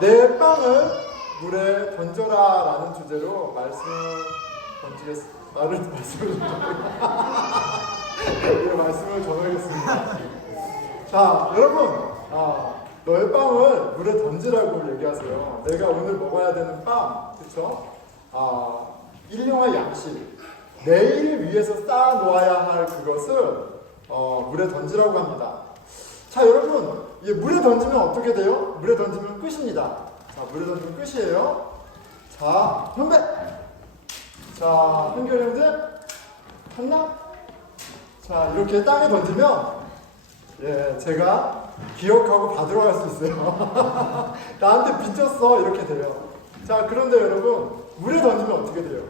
내 빵을 물에 던져라 라는 주제로 말씀을 전하겠습니다. 자, 여러분, 너의 빵을 물에 던지라고 얘기하세요. 내가 오늘 먹어야 되는 빵, 그쵸? 일용할 양식, 내일을 위해서 쌓아 놓아야 할 그것을 물에 던지라고 합니다. 자, 여러분, 물에 던지면 어떻게 돼요? 물에 던지면 끝입니다. 자, 물에 던지면 끝이에요. 자, 현배! 자, 현결 형제, 한나? 자, 이렇게 땅에 던지면, 제가 기억하고 받으러 갈 수 있어요. 나한테 빚졌어. 이렇게 돼요. 자, 그런데 여러분, 물에 던지면 어떻게 돼요?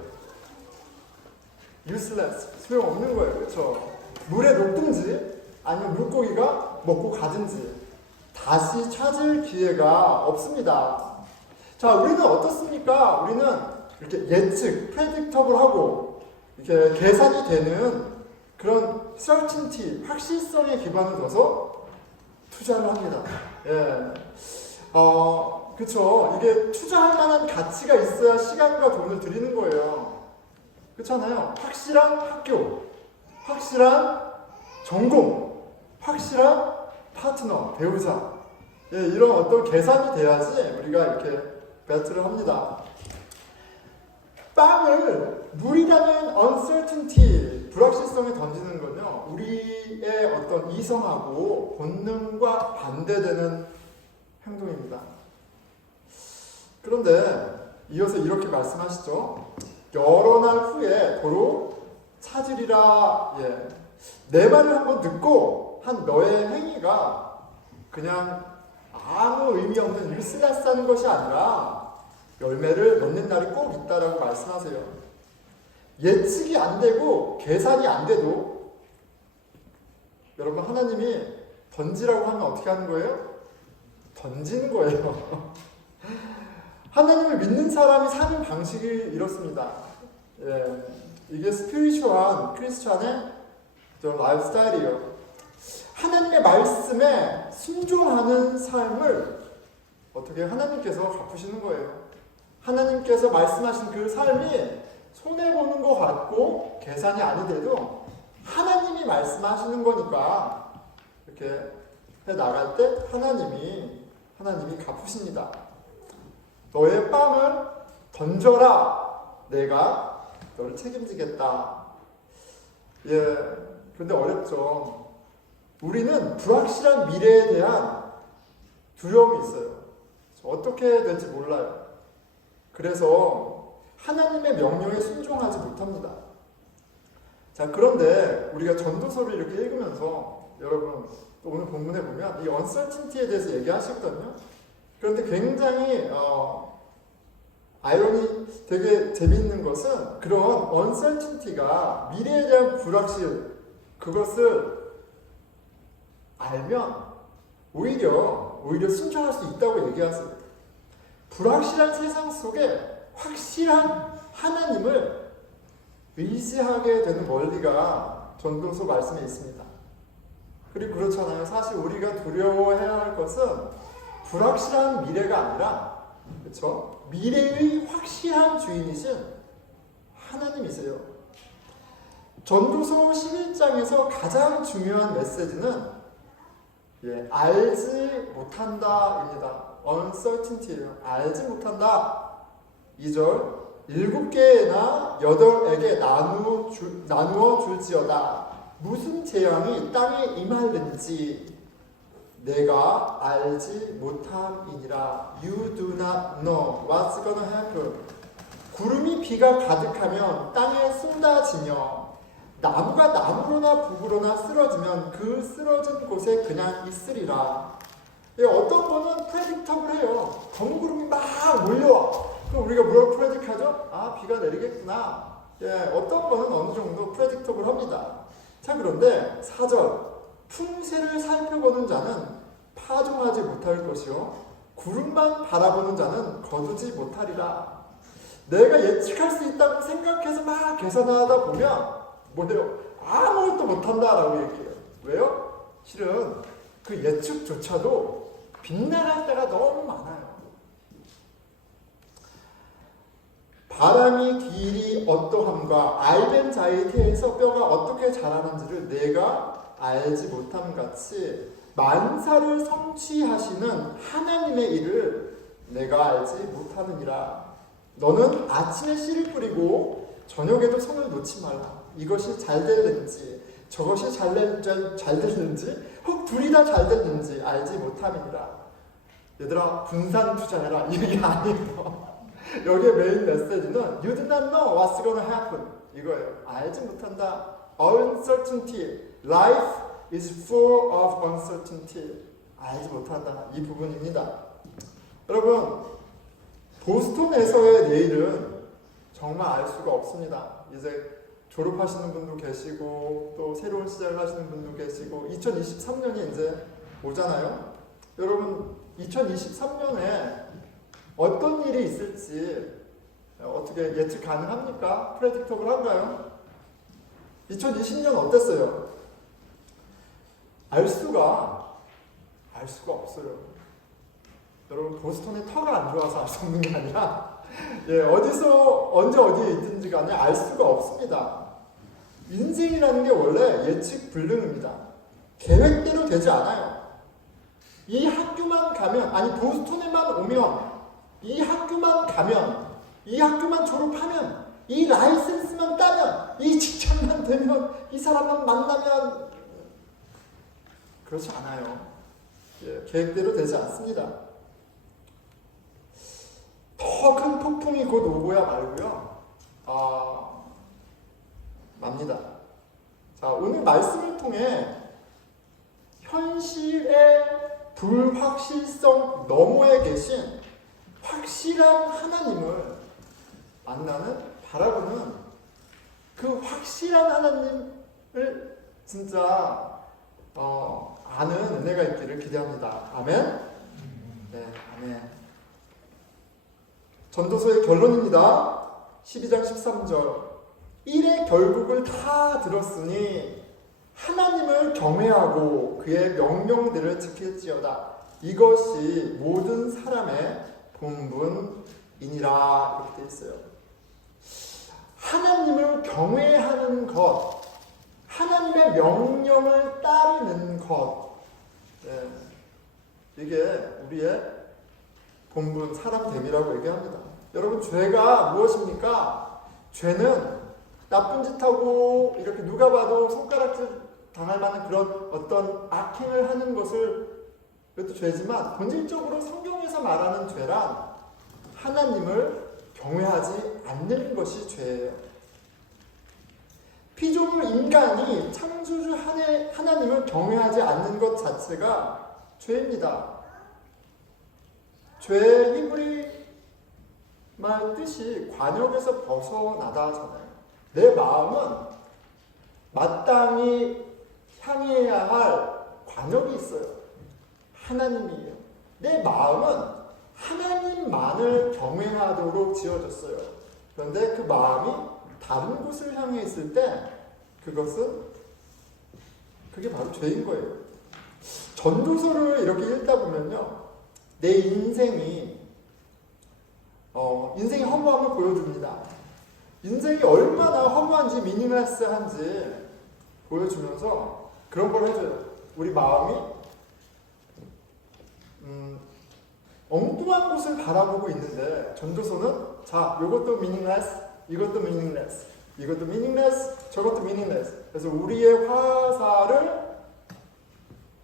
useless. 소용없는 거예요. 그렇죠? 물에 녹든지, 아니면 물고기가 먹고 가든지, 다시 찾을 기회가 없습니다. 자, 우리는 어떻습니까? 우리는 이렇게 예측, predictable하고 이렇게 계산이 되는 그런 certainty, 확실성에 기반을 둬서 투자를 합니다. 그쵸. 이게 투자할 만한 가치가 있어야 시간과 돈을 들이는 거예요. 그렇잖아요. 확실한 학교, 확실한 전공, 확실한 파트너, 배우자. 이런 어떤 계산이 돼야지 우리가 이렇게 배틀을 합니다. 빵을 물이라는 uncertainty, 불확실성에 던지는 건요, 우리의 어떤 이성하고 본능과 반대되는 행동입니다. 그런데 이어서 이렇게 말씀하시죠. 여러 날 후에 도로 찾으리라. 내 말을 한번 듣고 한 너의 행위가 그냥 아무 의미 없는 유스라스한 것이 아니라 열매를 맺는 날이 꼭 있다라고 말씀하세요. 예측이 안 되고 계산이 안 돼도 여러분, 하나님이 던지라고 하면 어떻게 하는 거예요? 던지는 거예요. 하나님을 믿는 사람이 사는 방식이 이렇습니다. 이게 스피리추얼한 크리스찬의 라이프 스타일이에요. 하나님의 말씀에 순종하는 삶을 어떻게 하나님께서 갚으시는 거예요. 하나님께서 말씀하신 그 삶이 손해보는 것 같고 계산이 아니 돼도 하나님이 말씀하시는 거니까 이렇게 해나갈 때 하나님이 갚으십니다. 너의 빵을 던져라. 내가 너를 책임지겠다. 그런데 어렵죠. 우리는 불확실한 미래에 대한 두려움이 있어요. 어떻게 될지 몰라요. 그래서 하나님의 명령에 순종하지 못합니다. 자, 그런데 우리가 전도서를 이렇게 읽으면서 여러분, 오늘 본문에 보면 이 uncertainty에 대해서 얘기하시거든요. 그런데 굉장히 아이러니 되게 재미있는 것은 그런 uncertainty가 미래에 대한 불확실, 그것을 알면 오히려 순종할 수 있다고 얘기하세요. 불확실한 세상 속에 확실한 하나님을 의지하게 되는 원리가 전도서 말씀에 있습니다. 그리고 그렇잖아요. 사실 우리가 두려워해야 할 것은 불확실한 미래가 아니라, 그렇죠? 미래의 확실한 주인이신 하나님이세요. 전도서 11장에서 가장 중요한 메시지는 알지 못한다입니다. uncertainty예요. 알지 못한다. 2절 7개나 8에게 나누어 줄지어다. 무슨 재앙이 땅에 임하는지 내가 알지 못함이니라. You do not know what's gonna happen. 구름이 비가 가득하면 땅에 쏟아지며 나무가 나무로나 북으로나 쓰러지면 그 쓰러진 곳에 그냥 있으리라. 어떤 거는 predictable해요. 검구름이 막 몰려와. 그럼 우리가 뭘 predict하죠? 비가 내리겠구나. 어떤 거는 어느 정도 predictable합니다. 자, 그런데 4절 풍세를 살펴보는 자는 파종하지 못할 것이요 구름만 바라보는 자는 거두지 못하리라. 내가 예측할 수 있다고 생각해서 막 계산하다 보면 뭐래요? 아무것도 못한다라고 얘기해요. 왜요? 실은 그 예측조차도 빗나갈 때가 너무 많아요. 바람이 길이 어떠함과 알벤 자의 태에서 뼈가 어떻게 자라는지를 내가 알지 못함 같이 만사를 성취하시는 하나님의 일을 내가 알지 못하느니라. 너는 아침에 씨를 뿌리고 저녁에도 손을 놓지 말라. 이것이 잘 될는지 저것이 잘 될는지 혹 둘이 다 잘 됐는지 알지 못함이니라. 얘들아 분산 투자해라 이 얘기 아니에요. 여기에 메인 메시지는 You do not know what's gonna happen 이거예요. 알지 못한다. Uncertainty. Life is full of uncertainty. 알지 못한다. 이 부분입니다. 여러분 보스턴에서의 내일은 정말 알 수가 없습니다. 이제 졸업하시는 분도 계시고 또 새로운 시작을 하시는 분도 계시고 2023년이 이제 오잖아요. 여러분 2023년에 어떤 일이 있을지 어떻게 예측 가능합니까? 프레딕터블 한가요? 2020년 어땠어요? 알 수가 없어요. 여러분 보스턴의 터가 안 좋아서 알 수 없는 게 아니라 어디서 언제 어디에 있든지 간에 알 수가 없습니다. 인생이라는 게 원래 예측 불능입니다. 계획대로 되지 않아요. 이 학교만 가면 아니 보스턴에만 오면 이 학교만 가면 이 학교만 졸업하면 이 라이센스만 따면 이 직장만 되면 이 사람만 만나면 그렇지 않아요. 계획대로 되지 않습니다. 더 큰 폭풍이 곧 오고야 말고요. 맙니다. 자, 오늘 말씀을 통해 현실의 불확실성 너머에 계신 확실한 하나님을 만나는 바라보는 그 확실한 하나님을 진짜 아는 은혜가 있기를 기대합니다. 아멘? 네, 아멘. 전도서의 결론입니다. 12장 13절. 일의 결국을 다 들었으니 하나님을 경외하고 그의 명령들을 지킬지어다. 이것이 모든 사람의 본분이니라. 이렇게 되어 있어요. 하나님을 경외하는 것, 하나님의 명령을 따르는 것, 이게 우리의 본분, 사람됨이라고 얘기합니다. 여러분, 죄가 무엇입니까? 죄는 나쁜 짓하고 이렇게 누가 봐도 손가락질 당할 만한 그런 어떤 악행을 하는 것을 그것도 죄지만 본질적으로 성경에서 말하는 죄란 하나님을 경외하지 않는 것이 죄예요. 피조물 인간이 창조주 하나님을 경외하지 않는 것 자체가 죄입니다. 죄의 히브리 말 뜻이 관역에서 벗어나다잖아요. 내 마음은 마땅히 향해야 할 관역이 있어요. 하나님이에요. 내 마음은 하나님만을 경외하도록 지어졌어요. 그런데 그 마음이 다른 곳을 향해 있을 때 그게 바로 죄인 거예요. 전도서를 이렇게 읽다 보면요, 내 인생이 허무함을 보여줍니다. 인생이 얼마나 허무한지 미니멀리스한지 보여주면서 그런 걸 해줘요. 우리 마음이 엉뚱한 곳을 바라보고 있는데 전도서는 자, 이것도 meaningless, 이것도 meaningless, 이것도 meaningless, 저것도 meaningless. 그래서 우리의 화살을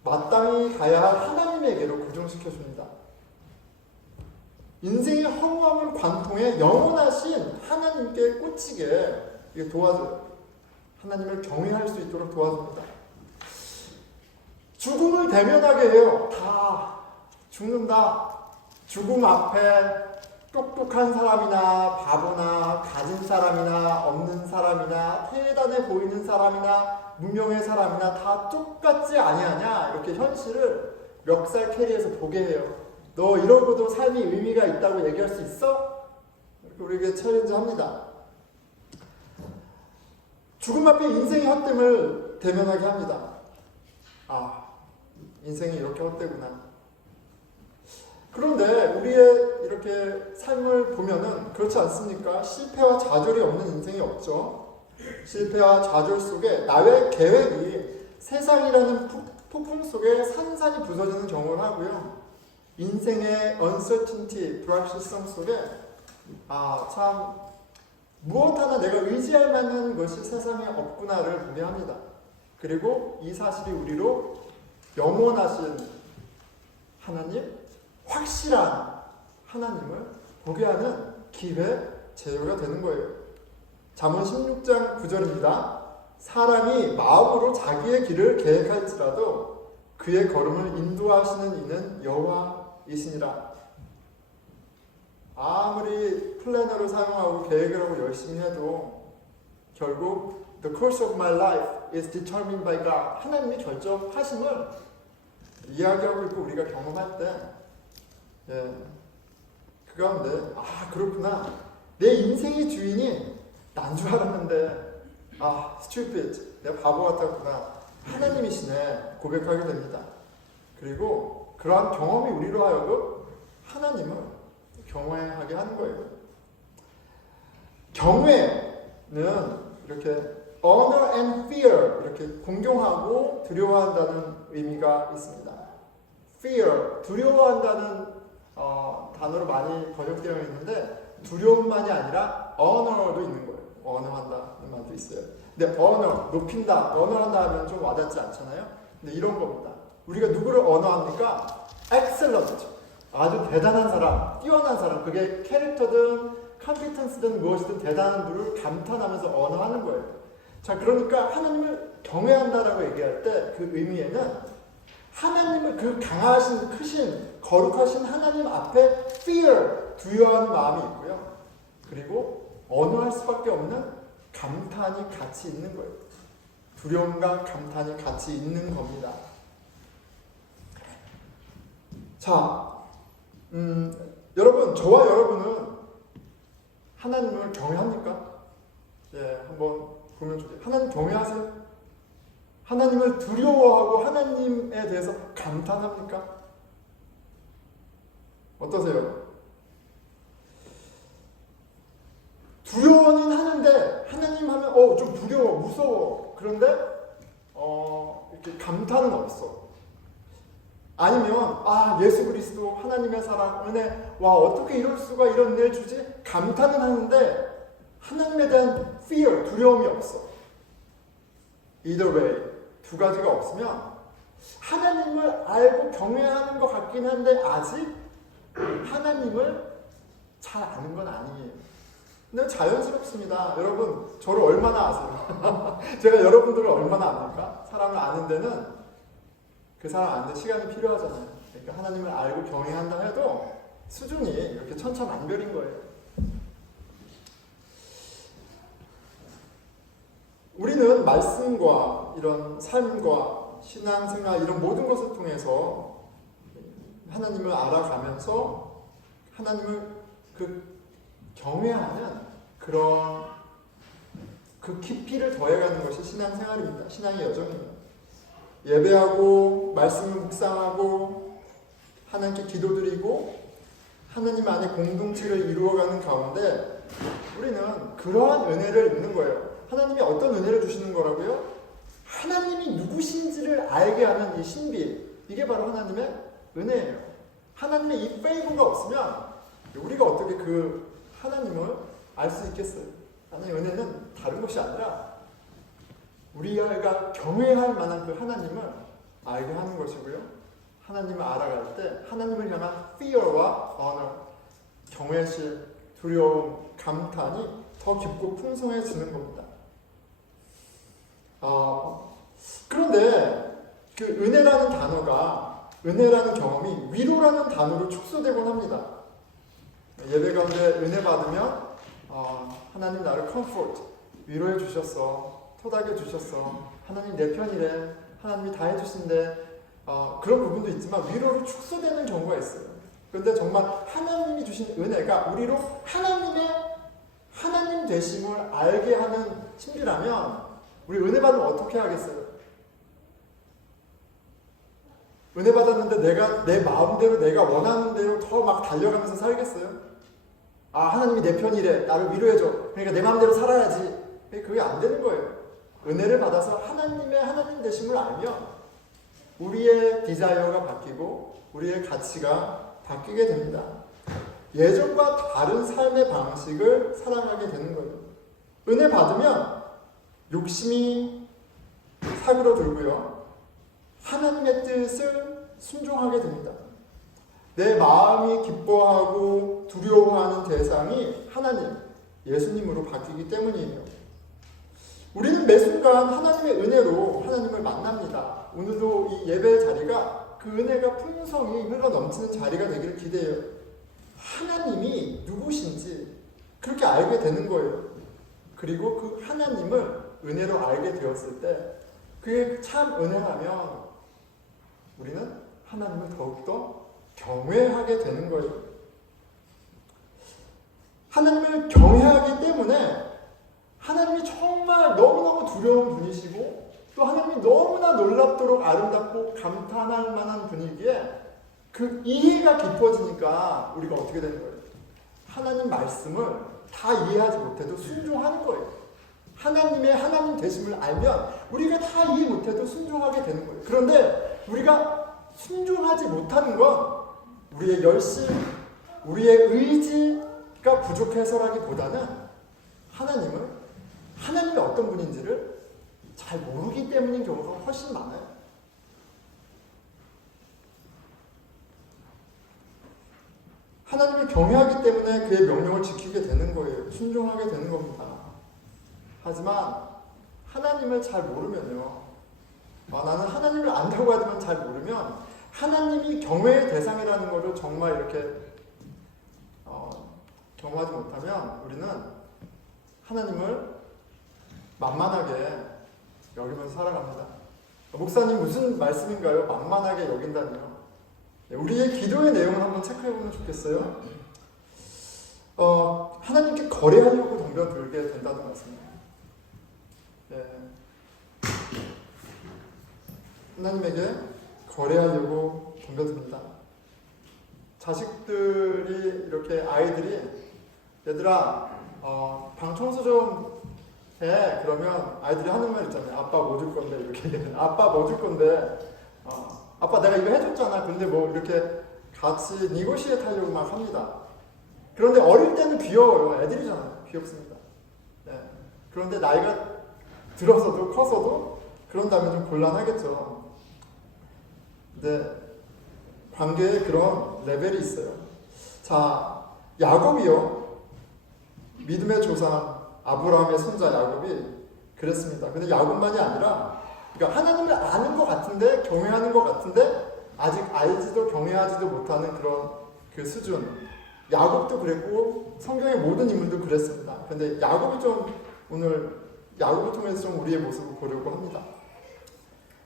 마땅히 가야 할 하나님에게로 고정시켜줍니다. 인생의 허무함을 관통해 영원하신 하나님께 꽂히게 이게 도와줘요. 하나님을 경외할 수 있도록 도와줍니다. 죽음을 대면하게 해요. 다 죽는다. 죽음 앞에 똑똑한 사람이나 바보나 가진 사람이나 없는 사람이나 대단해 보이는 사람이나 무명의 사람이나 다 똑같지 아니하냐, 이렇게 현실을 멱살 캐리해서 보게 해요. 너 이러고도 삶이 의미가 있다고 얘기할 수 있어? 이렇게 우리에게 챌린지 합니다. 죽음 앞에 인생의 헛됨을 대면하게 합니다. 아, 인생이 이렇게 헛되구나. 그런데 우리의 이렇게 삶을 보면은 그렇지 않습니까? 실패와 좌절이 없는 인생이 없죠. 실패와 좌절 속에 나의 계획이 세상이라는 폭풍 속에 산산이 부서지는 경험을 하고요. 인생의 uncertainty, 불확실성 속에 참 무엇 하나 내가 의지할 만한 것이 세상에 없구나를 보게 합니다. 그리고 이 사실이 우리로 영원하신 하나님, 확실한 하나님을 보게 하는 기회, 제휴가 되는 거예요. 잠언 16장 9절입니다. 사람이 마음으로 자기의 길을 계획할지라도 그의 걸음을 인도하시는 이는 여호와이시니라. 아무리 플래너를 사용하고 계획을 하고 열심히 해도 결국 The course of my life is determined by God. 하나님이 결정하심을 이야기하고 있고 우리가 경험할 때 그 가운데 그렇구나. 내 인생의 주인이 난 줄 알았는데 stupid. 내가 바보 같았구나. 하나님이시네. 고백하게 됩니다. 그리고 그러한 경험이 우리로 하여금 하나님을 경외하게 하는 거예요. 경외는 이렇게 honor and fear 이렇게 공경하고 두려워한다는 의미가 있습니다. fear, 두려워한다는 단어로 많이 번역되어 있는데 두려움만이 아니라 honor도 있는 거예요. honor한다는 말도 있어요. 근데 honor, 높인다, honor한다 하면 좀 와닿지 않잖아요. 근데 이런 겁니다. 우리가 누구를 honor합니까? excellent, 아주 대단한 사람, 뛰어난 사람, 그게 캐릭터든 컴피턴스든 무엇이든 대단한 분을 감탄하면서 honor하는 거예요. 자, 그러니까 하나님을 경외한다라고 얘기할 때 그 의미에는 하나님을 그 강하신, 크신, 거룩하신 하나님 앞에 fear, 두려워하는 마음이 있고요. 그리고 언어할 수밖에 없는 감탄이 같이 있는 거예요. 두려움과 감탄이 같이 있는 겁니다. 자, 여러분, 저와 여러분은 하나님을 경외합니까? 한번 보면 좋겠어요. 하나님 경외하세요? 하나님을 두려워하고 하나님에 대해서 감탄합니까? 어떠세요? 두려워는 하는데 하나님 하면 좀 두려워, 무서워. 그런데 이렇게 감탄은 없어. 아니면 예수 그리스도 하나님의 사랑, 은혜, 와 어떻게 이럴 수가 이런 은혜를 주지? 감탄은 하는데 하나님에 대한 fear, 두려움이 없어. Either way, 두 가지가 없으면 하나님을 알고 경외하는 것 같긴 한데 아직 하나님을 잘 아는 건 아니에요. 근데 자연스럽습니다. 여러분, 저를 얼마나 아세요? 제가 여러분들을 얼마나 압니까? 사람을 아는 데는 그 사람 아는 데 시간이 필요하잖아요. 그러니까 하나님을 알고 경외한다 해도 수준이 이렇게 천차만별인 거예요. 우리는 말씀과 이런 삶과 신앙생활 이런 모든 것을 통해서 하나님을 알아가면서 하나님을 경외하는 그런 그 깊이를 더해가는 것이 신앙생활입니다. 신앙의 여정입니다. 예배하고 말씀을 묵상하고 하나님께 기도드리고 하나님 안에 공동체를 이루어가는 가운데 우리는 그러한 은혜를 입는 거예요. 하나님이 어떤 은혜를 주시는 거라고요? 하나님이 누구신지를 알게 하는 이 신비, 이게 바로 하나님의 은혜예요. 하나님의 이 페이버가 없으면 우리가 어떻게 그 하나님을 알 수 있겠어요? 하나님의 은혜는 다른 것이 아니라 우리가 경외할 만한 그 하나님을 알게 하는 것이고요. 하나님을 알아갈 때 하나님을 향한 fear와 honor, 경외심, 두려움, 감탄이 더 깊고 풍성해지는 겁니다. 그런데 그 은혜라는 단어가, 은혜라는 경험이 위로라는 단어로 축소되곤 합니다. 예배 가운데 은혜 받으면 하나님 나를 comfort, 위로해 주셨어, 토닥여 주셨어, 하나님 내 편이래, 하나님이 다 해주신대, 그런 부분도 있지만 위로로 축소되는 경우가 있어요. 그런데 정말 하나님이 주신 은혜가 우리로 하나님 되심을 알게 하는 신비라면 우리 은혜 받으면 어떻게 하겠어요? 은혜 받았는데 내가 내 마음대로 내가 원하는 대로 더 막 달려가면서 살겠어요? 아, 하나님이 내 편이래. 나를 위로해줘. 그러니까 내 마음대로 살아야지. 그게 안 되는 거예요. 은혜를 받아서 하나님의 하나님 되심을 알면 우리의 디자이어가 바뀌고 우리의 가치가 바뀌게 됩니다. 예전과 다른 삶의 방식을 살아가게 되는 거예요. 은혜 받으면 욕심이 사그러들고요. 하나님의 뜻을 순종하게 됩니다. 내 마음이 기뻐하고 두려워하는 대상이 하나님, 예수님으로 바뀌기 때문이에요. 우리는 매 순간 하나님의 은혜로 하나님을 만납니다. 오늘도 이 예배 자리가 그 은혜가 풍성히 흘러 넘치는 자리가 되기를 기대해요. 하나님이 누구신지 그렇게 알게 되는 거예요. 그리고 그 하나님을 은혜로 알게 되었을 때 그게 참 은혜라면 우리는 하나님을 더욱더 경외하게 되는 거예요. 하나님을 경외하기 때문에 하나님이 정말 너무너무 두려운 분이시고 또 하나님이 너무나 놀랍도록 아름답고 감탄할 만한 분이기에 그 이해가 깊어지니까 우리가 어떻게 되는 거예요? 하나님 말씀을 다 이해하지 못해도 순종하는 거예요. 하나님의 하나님 되심을 알면 우리가 다 이해 못해도 순종하게 되는 거예요. 그런데 우리가 순종하지 못하는 건 우리의 열심, 우리의 의지가 부족해서라기보다는 하나님이 어떤 분인지를 잘 모르기 때문인 경우가 훨씬 많아요. 하나님을 경외하기 때문에 그의 명령을 지키게 되는 거예요. 순종하게 되는 겁니다. 하지만 하나님을 잘 모르면요. 나는 하나님을 안다고 하지만 잘 모르면 하나님이 경외의 대상이라는 것을 정말 이렇게 경험하지 못하면 우리는 하나님을 만만하게 여기면서 살아갑니다. 목사님 무슨 말씀인가요? 만만하게 여긴다니요. 우리의 기도의 내용을 한번 체크해보면 좋겠어요. 하나님께 거래하려고 덤벼들게 된다는 말씀입니다. 하나님에게 거래하려고 덤벼듭니다. 자식들이 이렇게 아이들이 얘들아 방 청소 좀 해. 그러면 아이들이 하는 말 있잖아요. 아빠 뭐 줄 건데 이렇게 얘기하는. 아빠 뭐 줄 건데 아빠 내가 이거 해줬잖아. 근데 뭐 이렇게 같이 니고시에 타려고 막 합니다. 그런데 어릴 때는 귀여워요. 애들이잖아요. 귀엽습니다. 네. 그런데 나이가 들어서도 커서도 그런다면 좀 곤란하겠죠. 근데 관계에 그런 레벨이 있어요. 자, 야곱이요. 믿음의 조상 아브라함의 손자 야곱이 그랬습니다. 근데 야곱만이 아니라 그러니까 하나님을 아는 것 같은데 경외하는 것 같은데 아직 알지도 경외하지도 못하는 그런 그 수준. 야곱도 그랬고 성경의 모든 인물도 그랬습니다. 근데 야곱이 좀 오늘 야곱을 통해서 좀 우리의 모습을 보려고 합니다.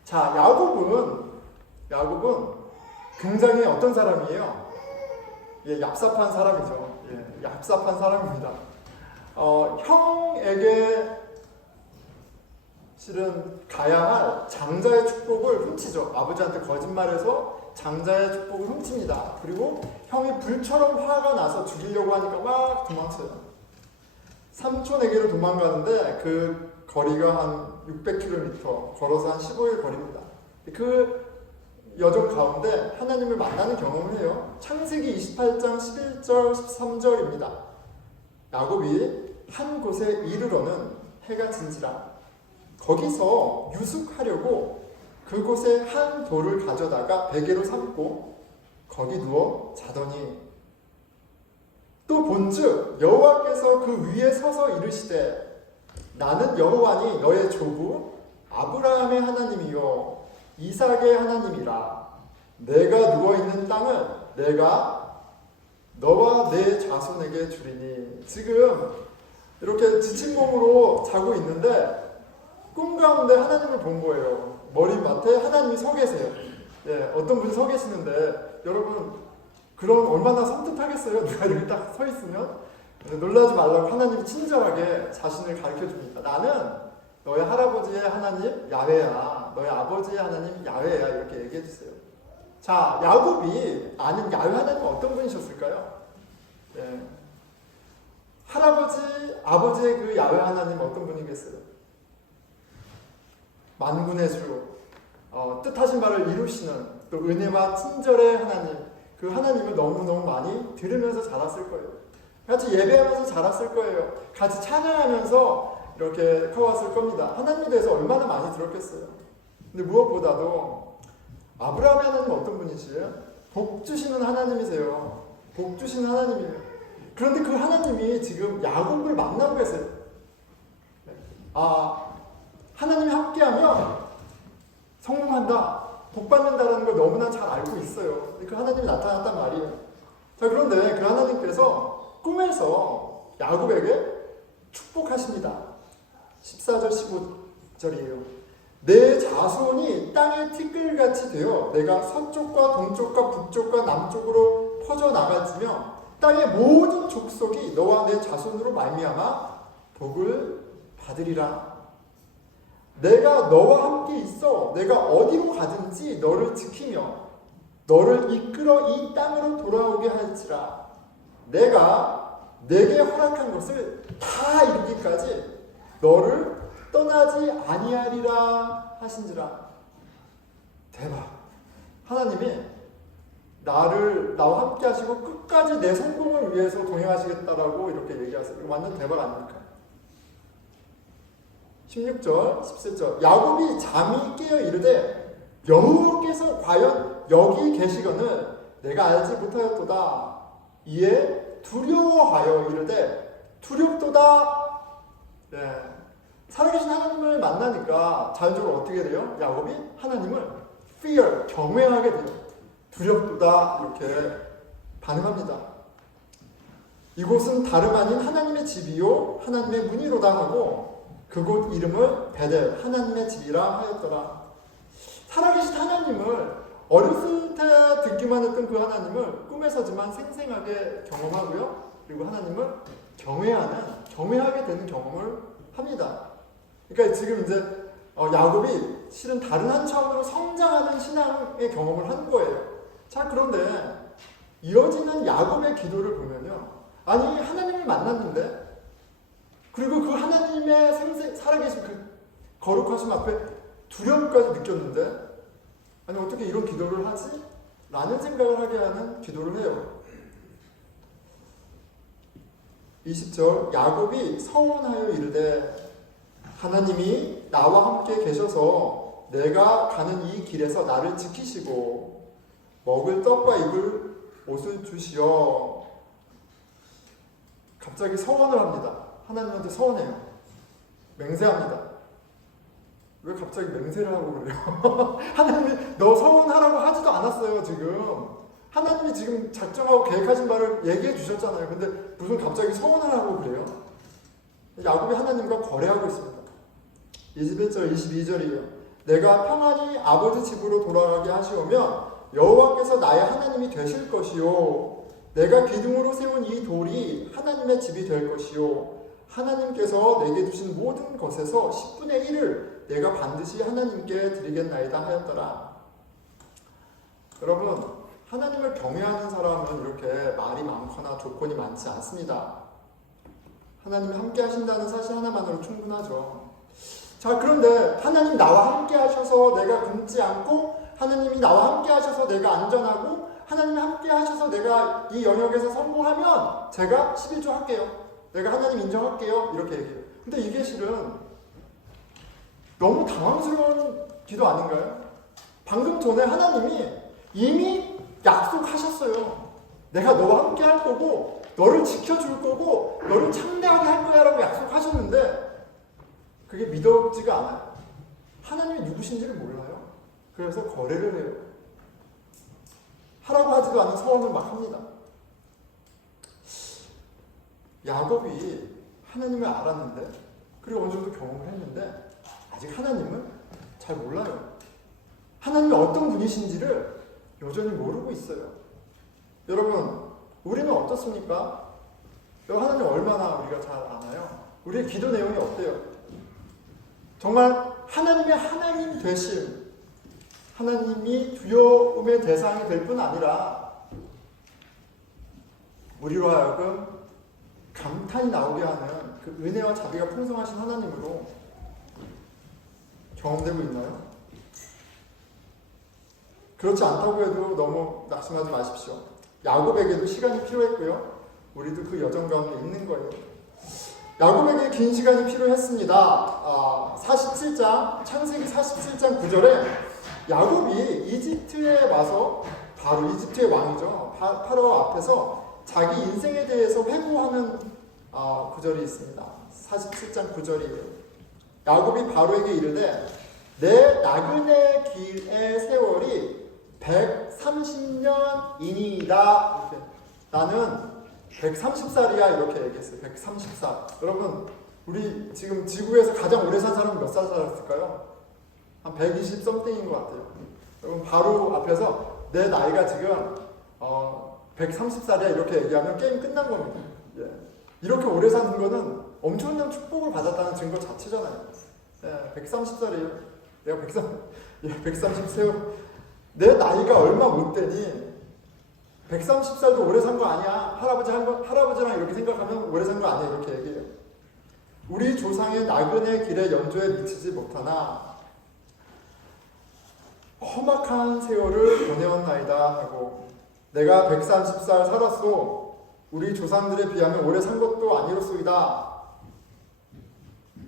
자, 야곱은 굉장히 어떤 사람이에요? 얍삽한 사람이죠. 얍삽한 사람입니다. 형에게 실은 가야 할 장자의 축복을 훔치죠. 아버지한테 거짓말해서 장자의 축복을 훔칩니다. 그리고 형이 불처럼 화가 나서 죽이려고 하니까 막 도망쳐요. 삼촌에게로 도망가는데 그 거리가 한 600km, 걸어서 한 15일 거리입니다. 그 여정 가운데 하나님을 만나는 경험을 해요. 창세기 28장 11절 13절입니다. 야곱이 한 곳에 이르러는 해가 진지라 거기서 유숙하려고 그곳에 한 돌을 가져다가 베개로 삼고 거기 누워 자더니 또 본즉 여호와께서 그 위에 서서 이르시되 나는 여호와니 너의 조부 아브라함의 하나님이요 이삭의 하나님이라 내가 누워있는 땅을 내가 너와 내 자손에게 주리니. 지금 이렇게 지친 몸으로 자고 있는데 꿈 가운데 하나님을 본 거예요. 머리맡에 하나님이 서 계세요. 어떤 분이 서 계시는데 여러분 그럼 얼마나 섬뜩하겠어요? 누가 이렇게 딱 서 있으면. 놀라지 말라고 하나님이 친절하게 자신을 가르쳐 줍니다. 나는 너의 할아버지의 하나님 야훼야, 너의 아버지의 하나님 야훼야, 이렇게 얘기해 주세요. 자, 야곱이 아는 야훼 하나님은 어떤 분이셨을까요? 예. 할아버지, 아버지의 그 야훼 하나님 어떤 분이겠어요? 만군의 주, 뜻하신 바를 이루시는 또 은혜와 친절의 하나님, 그 하나님을 너무너무 많이 들으면서 자랐을 거예요. 같이 예배하면서 자랐을 거예요. 같이 찬양하면서 이렇게 커왔을 겁니다. 하나님에 대해서 얼마나 많이 들었겠어요. 근데 무엇보다도 아브라함의 하나님은 어떤 분이시에요? 복 주시는 하나님이세요. 복 주시는 하나님이에요. 그런데 그 하나님이 지금 야곱을 만나고 계세요. 하나님이 함께하면 성공한다, 복 받는다라는 걸 너무나 잘 알고 있어요. 그 하나님이 나타났단 말이에요. 자, 그런데 그 하나님께서 꿈에서 야곱에게 축복하십니다. 14절 15절이에요. 내 자손이 땅의 티끌같이 되어 내가 서쪽과 동쪽과 북쪽과 남쪽으로 퍼져나갈지며 땅의 모든 족속이 너와 내 자손으로 말미암아 복을 받으리라. 내가 너와 함께 있어 내가 어디로 가든지 너를 지키며 너를 이끌어 이 땅으로 돌아오게 할지라. 내가 내게 허락한 것을 다 이루기까지 너를 떠나지 아니하리라 하신지라. 대박. 하나님이 나와 함께 하시고 끝까지 내 성공을 위해서 동행하시겠다라고 이렇게 얘기하세요. 이거 완전 대박 아닙니까? 16절, 17절. 야곱이 잠이 깨어 이르되 여호와께서 과연 여기 계시거늘 내가 알지 못하였도다. 이에 두려워하여 이르되 두렵도다. 네. 살아계신 하나님을 만나니까 자연적으로 어떻게 돼요? 야곱이 하나님을 fear, 경외하게 돼요. 두렵도다 이렇게 반응합니다. 이곳은 다름 아닌 하나님의 집이요 하나님의 문이로다 하고 그곳 이름을 베델 하나님의 집이라 하였더라. 살아계신 하나님을 어렸을 때 듣기만 했던 그 하나님을 꿈에서지만 생생하게 경험하고요. 그리고 하나님을 경외하게 되는 경험을 합니다. 그러니까 지금 이제 야곱이 실은 다른 한 차원으로 성장하는 신앙의 경험을 한 거예요. 자, 그런데 이어지는 야곱의 기도를 보면요. 아니, 하나님을 만났는데, 그리고 그 하나님의 살아계신 그 거룩하심 앞에 두려움까지 느꼈는데, 아니, 어떻게 이런 기도를 하지? 라는 생각을 하게 하는 기도를 해요. 20절, 야곱이 서원하여 이르되, 하나님이 나와 함께 계셔서 내가 가는 이 길에서 나를 지키시고 먹을 떡과 입을 옷을 주시어. 갑자기 서원을 합니다. 하나님한테 서원해요. 맹세합니다. 왜 갑자기 맹세를 하고 그래요? 하나님이 너 서원하라고 하지도 않았어요. 지금 하나님이 지금 작정하고 계획하신 바를 얘기해 주셨잖아요. 근데 무슨 갑자기 서원을 하고 그래요? 야곱이 하나님과 거래하고 있습니다. 21절 22절이에요. 내가 평안히 아버지 집으로 돌아가게 하시오면 여호와께서 나의 하나님이 되실 것이요 내가 기둥으로 세운 이 돌이 하나님의 집이 될 것이요 하나님께서 내게 주신 모든 것에서 10분의 1을 내가 반드시 하나님께 드리겠나이다 하였더라. 여러분, 하나님을 경외하는 사람은 이렇게 말이 많거나 조건이 많지 않습니다. 하나님이 함께 하신다는 사실 하나만으로 충분하죠. 자, 그런데 하나님 나와 함께 하셔서 내가 굶지 않고, 하나님이 나와 함께 하셔서 내가 안전하고, 하나님이 함께 하셔서 내가 이 영역에서 성공하면 제가 11조 할게요. 내가 하나님 인정할게요. 이렇게 얘기해요. 근데 이게 실은 너무 당황스러운 기도 아닌가요? 방금 전에 하나님이 이미 약속하셨어요. 내가 너와 함께 할 거고 너를 지켜줄 거고 너를 창대하게 할 거야 라고 약속하셨는데 그게 믿어지가 않아요. 하나님이 누구신지를 몰라요. 그래서 거래를 해요. 하라고 하지도 않은 서원을 막 합니다. 야곱이 하나님을 알았는데 그리고 어느 정도 경험을 했는데 아직 하나님을 잘 몰라요. 하나님이 어떤 분이신지를 여전히 모르고 있어요. 여러분, 우리는 어떻습니까? 하나님 얼마나 우리가 잘 아나요? 우리의 기도 내용이 어때요? 정말 하나님의 하나님 되심, 하나님이 두려움의 대상이 될 뿐 아니라 우리로 하여금 감탄이 나오게 하는 그 은혜와 자비가 풍성하신 하나님으로 경험되고 있나요? 그렇지 않다고 해도 너무 낙심하지 마십시오. 야곱에게도 시간이 필요했고요. 우리도 그 여정 가운데 있는 거예요. 야곱에게 긴 시간이 필요했습니다. 47장, 창세기 47장 9절에 야곱이 이집트에 와서, 바로 이집트의 왕이죠. 파라오 앞에서 자기 인생에 대해서 회고하는 구절이 있습니다. 47장 9절이에요. 야곱이 바로에게 이르되 내 나그네 길의 세월이 130년이니이다. 나는 130살이야 이렇게 얘기했어요. 130살. 여러분, 우리 지금 지구에서 가장 오래 산 사람은 몇 살 살았을까요? 한 120 something인 것 같아요. 여러분, 바로 앞에서 내 나이가 지금 130살이야 이렇게 얘기하면 게임 끝난 겁니다. 예. 이렇게 오래 사는 거는 엄청난 축복을 받았다는 증거 자체잖아요. 예, 130살이에요. 내가 130세요. 내 나이가 얼마 못 되니 130살도 오래 산 거 아니야. 할아버지랑 이렇게 생각하면 오래 산 거 아니야. 이렇게 얘기해요. 우리 조상의 나그네 길의 연조에 미치지 못하나 험악한 세월을 보내었나이다 하고, 내가 130살 살았소. 우리 조상들에 비하면 오래 산 것도 아니로소이다.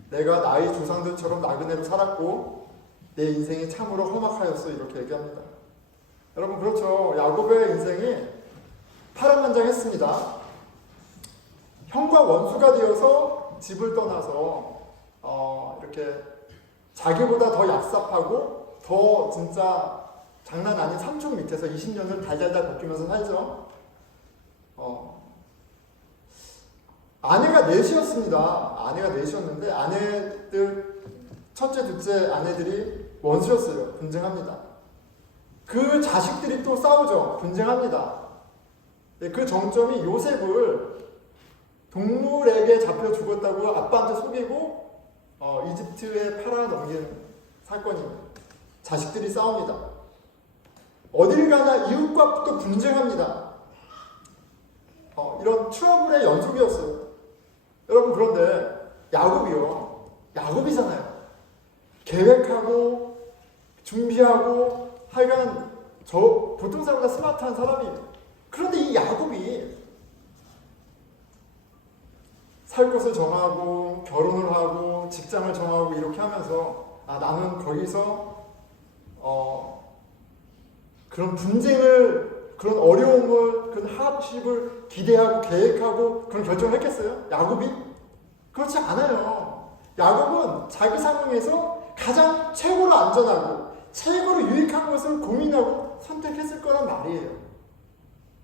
내가 나의 조상들처럼 나그네로 살았고 내 인생이 참으로 험악하였어. 이렇게 얘기합니다. 여러분, 그렇죠. 야곱의 인생이 파란만장했습니다. 형과 원수가 되어서 집을 떠나서 이렇게 자기보다 더 얍삽하고 더 진짜 장난 아닌 삼촌 밑에서 20년을 달달달 볶이면서 살죠. 아내가 넷이었습니다. 아내가 넷이었는데 아내들, 첫째, 둘째 아내들이 원수였어요. 분쟁합니다. 그 자식들이 또 싸우죠. 분쟁합니다. 그 정점이 요셉을 동물에게 잡혀 죽었다고 아빠한테 속이고 이집트에 팔아넘긴 사건입니다. 자식들이 싸웁니다. 어딜 가나 이웃과 또 분쟁합니다. 이런 트러블의 연속이었어요. 여러분, 그런데 야곱이잖아요. 계획하고 준비하고 하여간 보통 사람보다 스마트한 사람이에요. 그런데 이 야곱이 살 곳을 정하고 결혼을 하고 직장을 정하고 이렇게 하면서 나는 거기서 그런 분쟁을, 그런 어려움을, 그런 하합십을 기대하고 계획하고 그런 결정을 했겠어요? 야곱이? 그렇지 않아요. 야곱은 자기 상황에서 가장 최고로 안전하고 최고로 유익한 것을 고민하고 선택했을 거란 말이에요.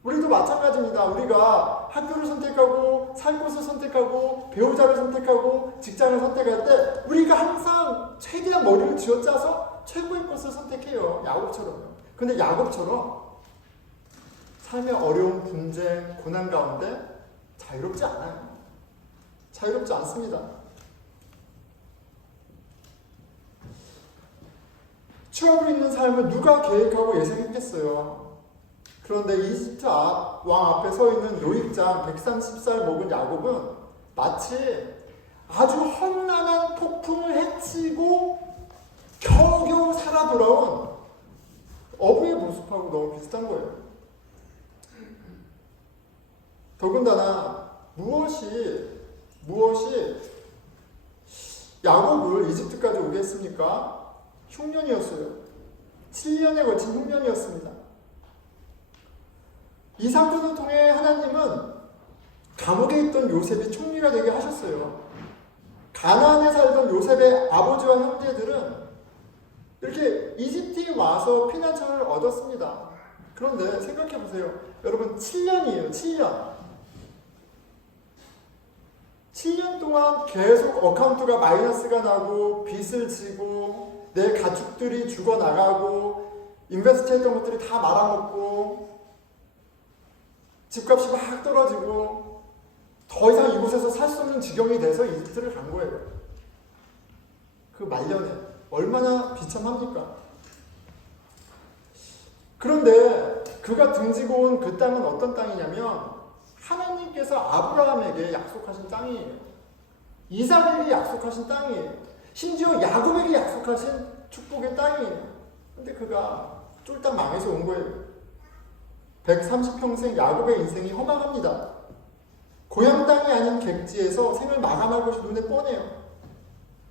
우리도 마찬가지입니다. 우리가 학교를 선택하고 살 곳을 선택하고 배우자를 선택하고 직장을 선택할 때 우리가 항상 최대한 머리를 쥐어짜서 최고의 것을 선택해요. 야곱처럼요. 근데 야곱처럼 삶의 어려운 분쟁, 고난 가운데 자유롭지 않아요. 자유롭지 않습니다. 추억을 있는 삶을 누가 계획하고 예상했겠어요. 그런데 이집트 왕 앞에 서 있는 노익장 130살 먹은 야곱은 마치 아주 험난한 폭풍을 헤치고 겨우겨우 살아 돌아온 어부의 모습하고 너무 비슷한 거예요. 더군다나 무엇이 야곱을 이집트까지 오게 했습니까? 흉년이었어요. 7년에 걸친 흉년이었습니다. 이 사건을 통해 하나님은 감옥에 있던 요셉이 총리가 되게 하셨어요. 가나안에 살던 요셉의 아버지와 형제들은 이렇게 이집트에 와서 피난처를 얻었습니다. 그런데 생각해 보세요. 여러분, 7년이에요. 7년 동안 계속 어카운트가 마이너스가 나고 빚을 지고 내 가축들이 죽어나가고 인베스트 했던 것들이 다 말아먹고 집값이 막 떨어지고 더 이상 이곳에서 살 수 없는 지경이 돼서 이집트를 간 거예요. 그 말년에 얼마나 비참합니까? 그런데 그가 등지고 온 그 땅은 어떤 땅이냐면 하나님께서 아브라함에게 약속하신 땅이에요. 이삭에게 약속하신 땅이에요. 심지어 야곱에게 약속하신 축복의 땅이에요. 근데 그가 쫄딱 망해서 온 거예요. 130평생 야곱의 인생이 허망합니다. 고향 땅이 아닌 객지에서 생을 마감할 것이 눈에 뻔해요.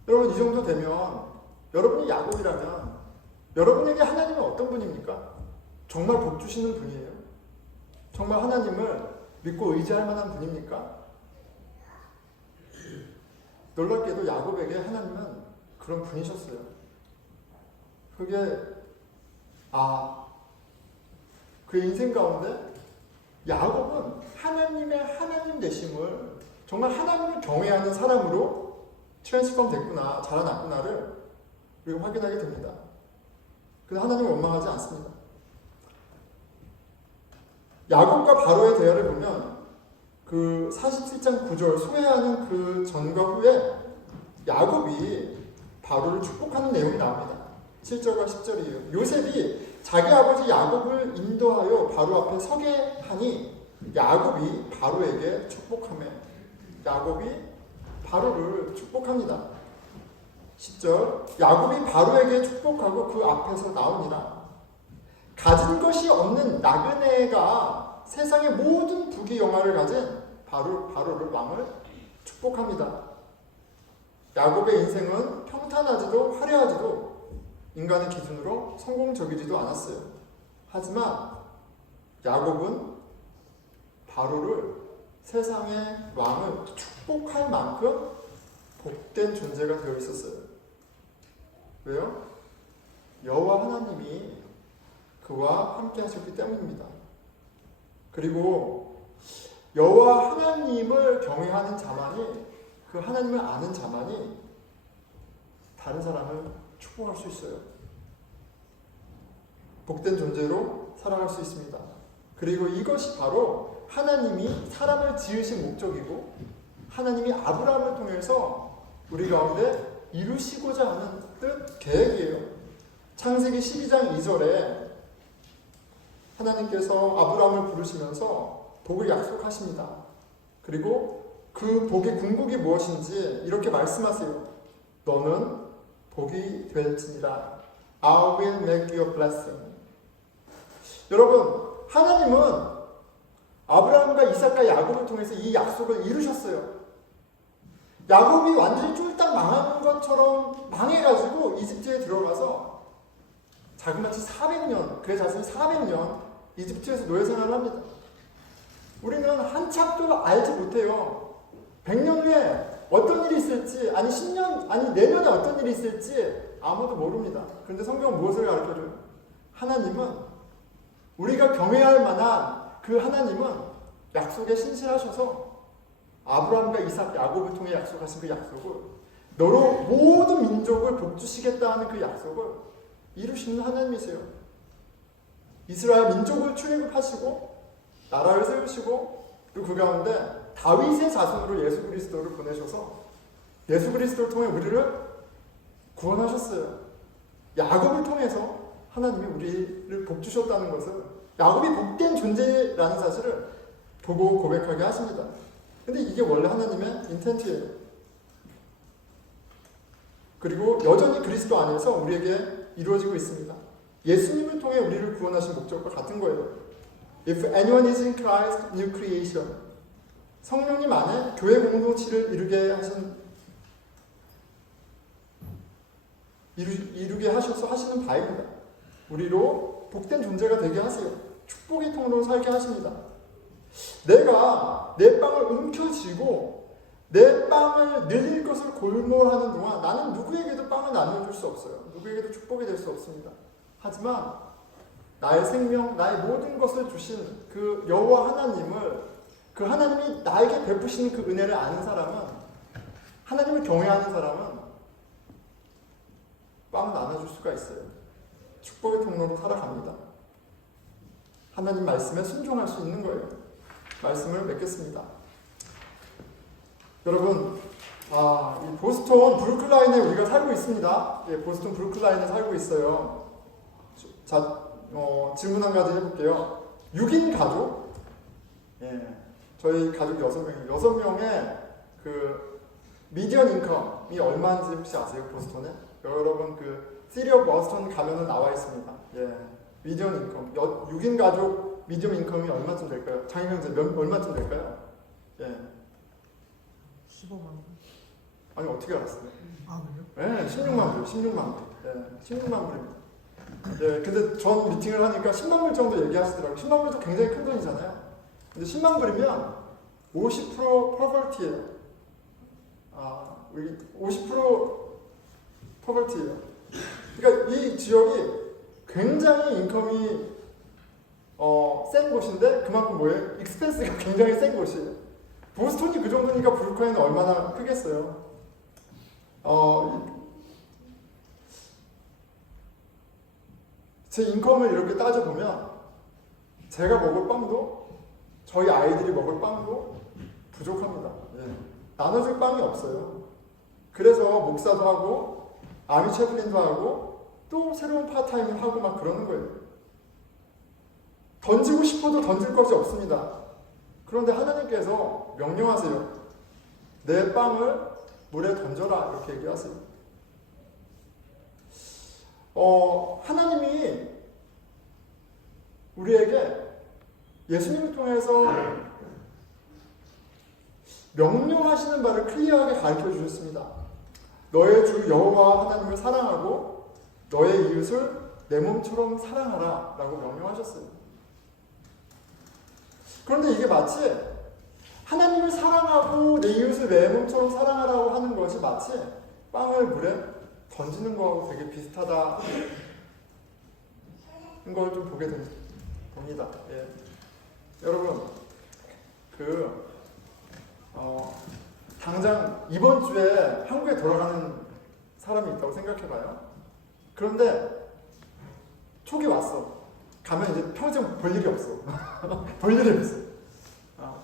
여러분, 이 정도 되면 여러분이 야곱이라면 여러분에게 하나님은 어떤 분입니까? 정말 복 주시는 분이에요? 정말 하나님을 믿고 의지할 만한 분입니까? 놀랍게도 야곱에게 하나님은 그런 분이셨어요. 그게 그 인생 가운데 야곱은 하나님의 하나님 되심을, 정말 하나님을 경외하는 사람으로 트랜스폼 됐구나, 자라났구나를 우리가 확인하게 됩니다. 그래서 하나님을 원망하지 않습니다. 야곱과 바로의 대화를 보면 그 47장 9절 소외하는 그 전과 후에 야곱이 바로를 축복하는 내용이 나옵니다. 7절과 10절이에요. 요셉이 자기 아버지 야곱을 인도하여 바로 앞에 서게 하니 야곱이 바로에게 축복하며, 야곱이 바로를 축복합니다. 10절, 야곱이 바로에게 축복하고 그 앞에서 나오니라. 가진 것이 없는 나그네가 세상의 모든 부귀 영화를 가진 바로를 왕을 축복합니다. 야곱의 인생은 평탄하지도 화려하지도 인간의 기준으로 성공적이지도 않았어요. 하지만 야곱은 바로를, 세상의 왕을 축복할 만큼 복된 존재가 되어 있었어요. 왜요? 여호와 하나님이 그와 함께 하셨기 때문입니다. 그리고 여호와 하나님을 경외하는 자만이, 그 하나님을 아는 자만이 다른 사람을 축복할 수 있어요. 복된 존재로 살아갈 수 있습니다. 그리고 이것이 바로 하나님이 사람을 지으신 목적이고 하나님이 아브라함을 통해서 우리 가운데 이루시고자 하는 뜻, 계획이에요. 창세기 12장 2절에 하나님께서 아브라함을 부르시면서 복을 약속하십니다. 그리고 그 복의 궁극이 무엇인지 이렇게 말씀하세요. 너는 복이 될지니라. I will make you a blessing. 여러분, 하나님은 아브라함과 이삭과 야곱을 통해서 이 약속을 이루셨어요. 야곱이 완전히 쫄딱 망한 것처럼 망해가지고 이집트에 들어가서 자그마치 400년, 그의 자신이 400년 이집트에서 노예 생활을 합니다. 우리는 한 짝도 알지 못해요. 100년 후에 어떤 일이 있을지, 아니 10년, 아니 내년에 어떤 일이 있을지 아무도 모릅니다. 그런데 성경은 무엇을 가르쳐줘요? 하나님은, 우리가 경외할 만한 그 하나님은 약속에 신실하셔서 아브라함과 이삭, 야곱을 통해 약속하신 그 약속을, 너로 모든 민족을 복주시겠다는 그 약속을 이루시는 하나님이세요. 이스라엘 민족을 출애굽하시고 나라를 세우시고, 그리고 그 가운데 다윗의 자손으로 예수 그리스도를 보내셔서 예수 그리스도를 통해 우리를 구원하셨어요. 야곱을 통해서 하나님이 우리를 복주셨다는 것을, 야곱이 복된 존재라는 사실을 보고 고백하게 하십니다. 근데 이게 원래 하나님의 인텐트예요. 그리고 여전히 그리스도 안에서 우리에게 이루어지고 있습니다. 예수님을 통해 우리를 구원하신 목적과 같은 거예요. If anyone is in Christ, new creation. 성령님 안에 교회 공동체를 이루게 하셔서 하시는 바입니다. 우리로 복된 존재가 되게 하세요. 축복의 통로로 살게 하십니다. 내가 내 빵을 움켜쥐고 내 빵을 늘릴 것을 골몰하는 동안 나는 누구에게도 빵을 나눠줄 수 없어요. 누구에게도 축복이 될 수 없습니다. 하지만 나의 생명, 나의 모든 것을 주신 그 여호와 하나님을, 그 하나님이 나에게 베푸시는 그 은혜를 아는 사람은, 하나님을 경외하는 사람은 빵을 나눠줄 수가 있어요. 축복의 통로로 살아갑니다. 하나님 말씀에 순종할 수 있는 거예요. 말씀을 맺겠습니다. 여러분, 이 보스턴 브루클라인에 우리가 살고 있습니다. 예, 보스턴 브루클라인에 살고 있어요. 자, 질문 한 가지 해볼게요. 6인 가족? 예, 저희 가족 6명이 6명의 그 미디언 인컴이 얼마인지 혹시 아세요? 보스턴에? 여러분 그 시리 오브 버스턴 가면은 나와 있습니다. 예, 미디언 인컴 6인 가족 미디언 인컴이 얼마쯤 될까요? 장희경제 얼마쯤 될까요? 예, 15만 원. 아니 어떻게 알았어요? 아 그래요? 네, 16만 불, 16만 불. 네, 16만 불입니다. 네, 근데 전 미팅을 하니까 10만 불 정도 얘기하시더라고요. 10만 불도 굉장히 큰 돈이잖아요. 근데 10만 불이면 50% 퍼벌티예요. 50% 퍼벌티예요. 그러니까 이 지역이 굉장히 인컴이 센 곳인데 그만큼 뭐예요? 익스펜스가 굉장히 센 곳이에요. 보스턴이 그 정도니까 브루클린은 얼마나 크겠어요. 제 인컴을 이렇게 따져보면 제가 먹을 빵도 저희 아이들이 먹을 빵도 부족합니다. 예. 나눠줄 빵이 없어요. 그래서 목사도 하고 아미 채플린도 하고 또 새로운 파트타임을 하고 막 그러는 거예요. 던지고 싶어도 던질 것이 없습니다. 그런데 하나님께서 명령하세요. 내 빵을 물에 던져라 이렇게 얘기하세요. 하나님이 우리에게 예수님을 통해서 명령하시는 바를 클리어하게 가르쳐 주셨습니다. 너의 주 여호와 하나님을 사랑하고 너의 이웃을 내 몸처럼 사랑하라 라고 명령하셨어요. 그런데 이게 마치 하나님을 사랑하고 내 이웃을 내 몸처럼 사랑하라고 하는 것이 마치 빵을 물에 던지는 거하고 되게 비슷하다는 걸 좀 보게 됩니다. 예. 여러분, 당장 이번 주에 한국에 돌아가는 사람이 있다고 생각해봐요. 그런데 촉이 왔어. 가면 이제 평생 볼 일이 없어. 볼 일이 없어.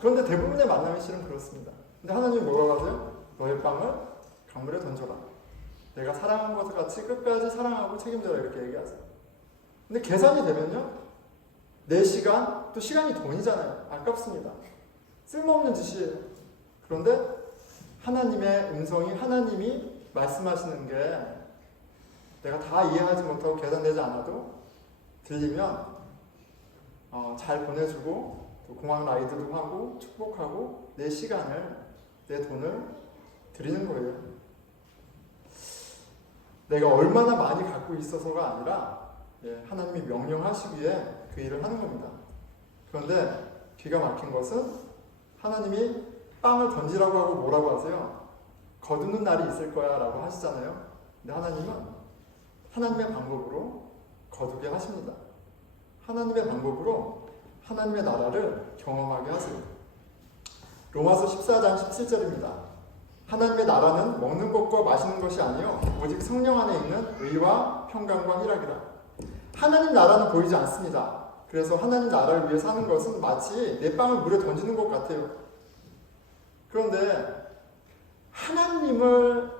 그런데 대부분의 만남이 실은 그렇습니다. 근데 하나님이 뭐라고 하세요? 너의 빵을 강물에 던져라. 내가 사랑한 것을 같이 끝까지 사랑하고 책임져라 이렇게 얘기하세요. 근데 계산이 되면요. 내 시간, 또 시간이 돈이잖아요. 아깝습니다. 쓸모없는 짓이에요. 그런데 하나님의 음성이 하나님이 말씀하시는 게 내가 다 이해하지 못하고 계산되지 않아도 들리면 잘 보내주고 또 공항 라이드도 하고 축복하고 내 시간을 내 돈을 드리는 거예요. 내가 얼마나 많이 갖고 있어서가 아니라 하나님이 명령하시기에 그 일을 하는 겁니다. 그런데 기가 막힌 것은 하나님이 빵을 던지라고 하고 뭐라고 하세요? 거두는 날이 있을 거야 라고 하시잖아요. 근데 하나님은 하나님의 방법으로 거두게 하십니다. 하나님의 방법으로 하나님의 나라를 경험하게 하세요. 로마서 14장 17절입니다. 하나님의 나라는 먹는 것과 마시는 것이 아니요 오직 성령 안에 있는 의와 평강과 희락이라. 하나님 나라는 보이지 않습니다. 그래서 하나님 나라를 위해 사는 것은 마치 내 빵을 물에 던지는 것 같아요. 그런데 하나님을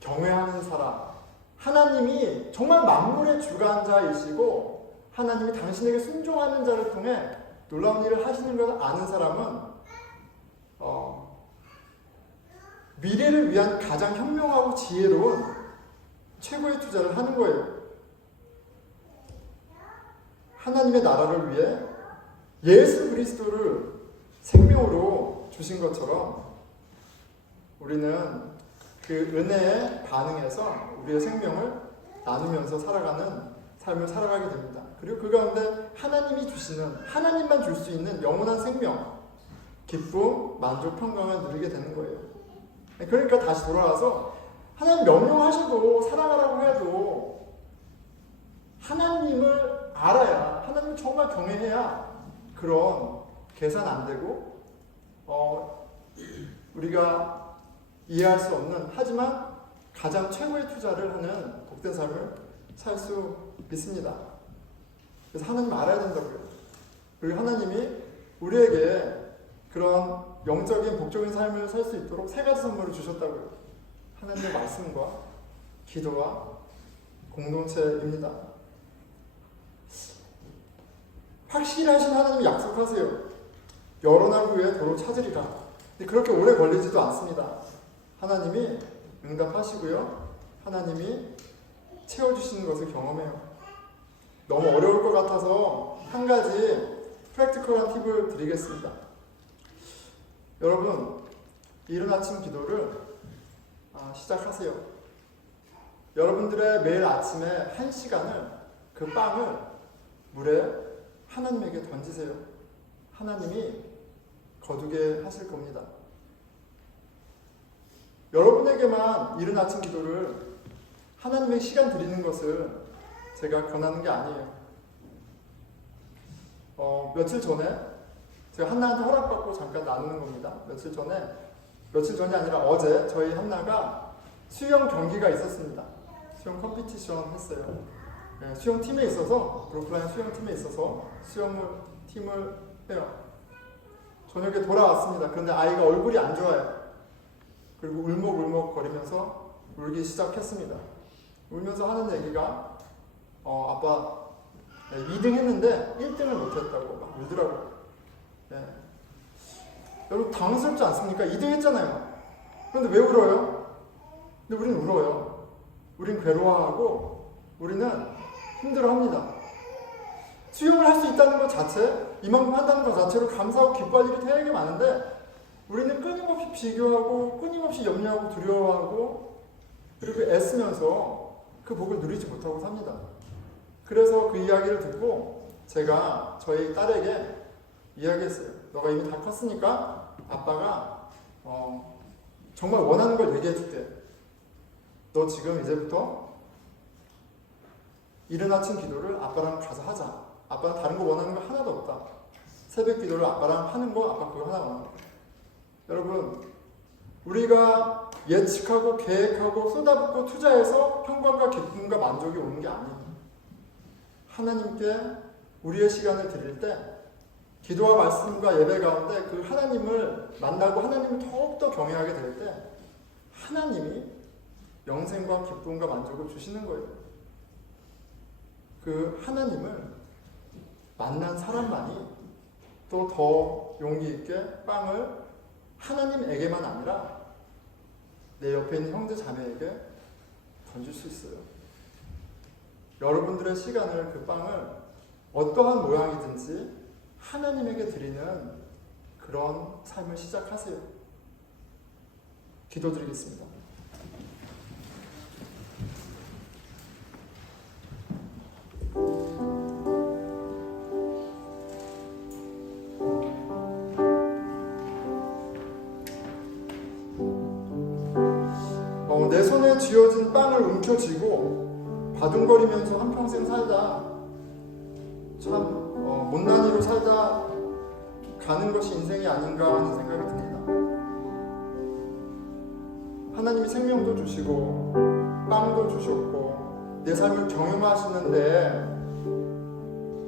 경외하는 사람, 하나님이 정말 만물의 주관자이시고 하나님이 당신에게 순종하는 자를 통해 놀라운 일을 하시는 것을 아는 사람은 미래를 위한 가장 현명하고 지혜로운 최고의 투자를 하는 거예요. 하나님의 나라를 위해 예수 그리스도를 생명으로 주신 것처럼 우리는 그 은혜에 반응해서 우리의 생명을 나누면서 살아가는 삶을 살아가게 됩니다. 그리고 그 가운데 하나님이 주시는, 하나님만 줄 수 있는 영원한 생명, 기쁨, 만족, 평강을 누리게 되는 거예요. 그러니까 다시 돌아와서 하나님 명령하셔도 사랑하라고 해도 하나님을 알아야, 하나님을 정말 경외해야 그런 계산 안 되고 우리가 이해할 수 없는, 하지만 가장 최고의 투자를 하는 복된 삶을 살 수 있습니다. 그래서 하나님 알아야 된다고요. 그리고 하나님이 우리에게 그런 영적인 복적인 삶을 살 수 있도록 세 가지 선물을 주셨다고요. 하나님의 말씀과 기도와 공동체입니다. 확실하신 하나님이 약속하세요. 여러 날 후에 도로 찾으리라. 근데 그렇게 오래 걸리지도 않습니다. 하나님이 응답하시고요. 하나님이 채워주시는 것을 경험해요. 너무 어려울 것 같아서 한 가지 프랙티컬한 팁을 드리겠습니다. 여러분, 이른 아침 기도를 시작하세요. 여러분들의 매일 아침에 1시간을 그 빵을 물에 하나님에게 던지세요. 하나님이 거두게 하실 겁니다. 여러분에게만 이른 아침 기도를 하나님의 시간 드리는 것을 제가 권하는 게 아니에요. 며칠 전에 제가 한나한테 허락받고 잠깐 나누는 겁니다. 며칠 전이 아니라 어제 저희 한나가 수영 경기가 있었습니다. 수영 컴피티션 했어요. 네, 수영팀에 있어서, 브루클라인 수영팀에 있어서 수영을 팀을 해요. 저녁에 돌아왔습니다. 그런데 아이가 얼굴이 안 좋아요. 그리고 울먹울먹 거리면서 울기 시작했습니다. 울면서 하는 얘기가 아빠 2등 했는데 1등을 못했다고 막 울더라고요. 네. 여러분 당황스럽지 않습니까? 2등 했잖아요. 그런데 왜 울어요? 근데 우린 울어요. 우린 괴로워하고 우리는 힘들어합니다. 수영을 할 수 있다는 것 자체, 이만큼 한다는 것 자체로 감사하고 기뻐할 일이 되게 많은데 우리는 끊임없이 비교하고 끊임없이 염려하고 두려워하고 그리고 애쓰면서 그 복을 누리지 못하고 삽니다. 그래서 그 이야기를 듣고 제가 저희 딸에게 이야기했어요. 너가 이미 다 컸으니까 아빠가 정말 원하는 걸 얘기해 줄게. 너 지금 이제부터 이른 아침 기도를 아빠랑 가서 하자. 아빠는 다른 거 원하는 거 하나도 없다. 새벽 기도를 아빠랑 하는 거 아빠 그거 하나 원한다. 여러분, 우리가 예측하고 계획하고 쏟아붓고 투자해서 평강과 기쁨과 만족이 오는 게 아니에요. 하나님께 우리의 시간을 드릴 때 기도와 말씀과 예배 가운데 그 하나님을 만나고 하나님을 더욱더 경외하게 될 때 하나님이 영생과 기쁨과 만족을 주시는 거예요. 그 하나님을 만난 사람만이 또 더 용기 있게 빵을 하나님에게만 아니라 내 옆에 있는 형제 자매에게 던질 수 있어요. 여러분들의 시간을 그 빵을 어떠한 모양이든지 하나님에게 드리는 그런 삶을 시작하세요. 기도드리겠습니다. 내 손에 쥐어진 빵을 움켜쥐고 바둥거리면서 한평생 살다 참 못난이로 살다 가는 것이 인생이 아닌가 하는 생각이 듭니다. 하나님이 생명도 주시고 빵도 주셨고 내 삶을 경영하시는데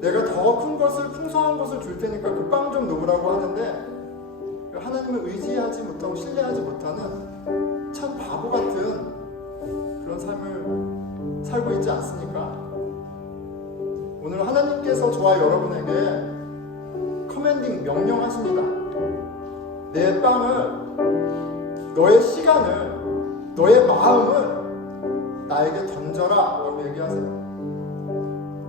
내가 더 큰 것을 풍성한 것을 줄 테니까 그 빵 좀 놓으라고 하는데 하나님을 의지하지 못하고 신뢰하지 못하는 참 바보 같은 그런 삶을 살고 있지 않습니까? 오늘 하나님께서 저와 여러분에게 커맨딩 명령하십니다. 내 빵을, 너의 시간을, 너의 마음을 나에게 던져라 라고 얘기하세요.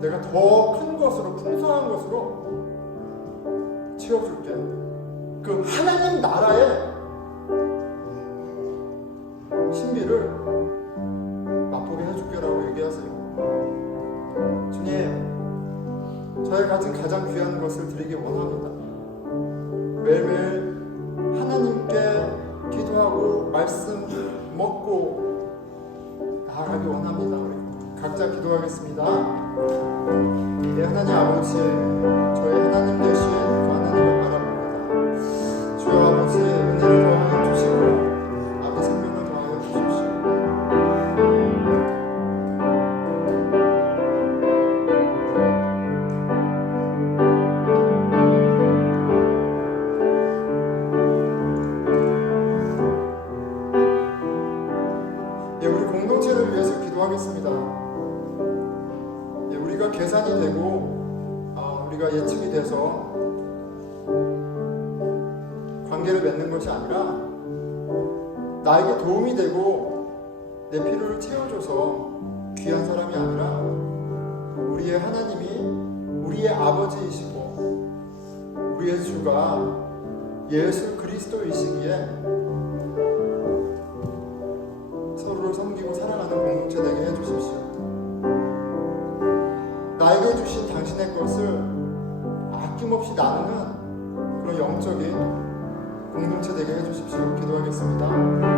내가 더 큰 것으로, 풍성한 것으로 채워줄게. 그 하나님 나라의 신비를 맛보게 해줄게라고 얘기하세요. 주님, 저의 가진 가장 귀한 것을 드리기 원합니다. 매일매일 하나님께 기도하고 말씀 먹고 나아가기 원합니다. 우리 각자 기도하겠습니다. 하나님 아버지, 저희 하나님 되신 그 하나님을 바라봅니다. 주여 아버지, 은혜를 더하여 주시고 우리가 계산이 되고 우리가 예측이 돼서 관계를 맺는 것이 아니라 나에게 도움이 되고 내 필요를 채워줘서 귀한 사람이 아니라 우리의 하나님이 우리의 아버지이시고 우리의 주가 예수 그리스도이시기에 서로를 섬기고 사랑하는 공동체 되게 해주십시오. 나에게 주신 당신의 것을 아낌없이 나누는 그런 영적인 공동체 되게 해주십시오. 기도하겠습니다.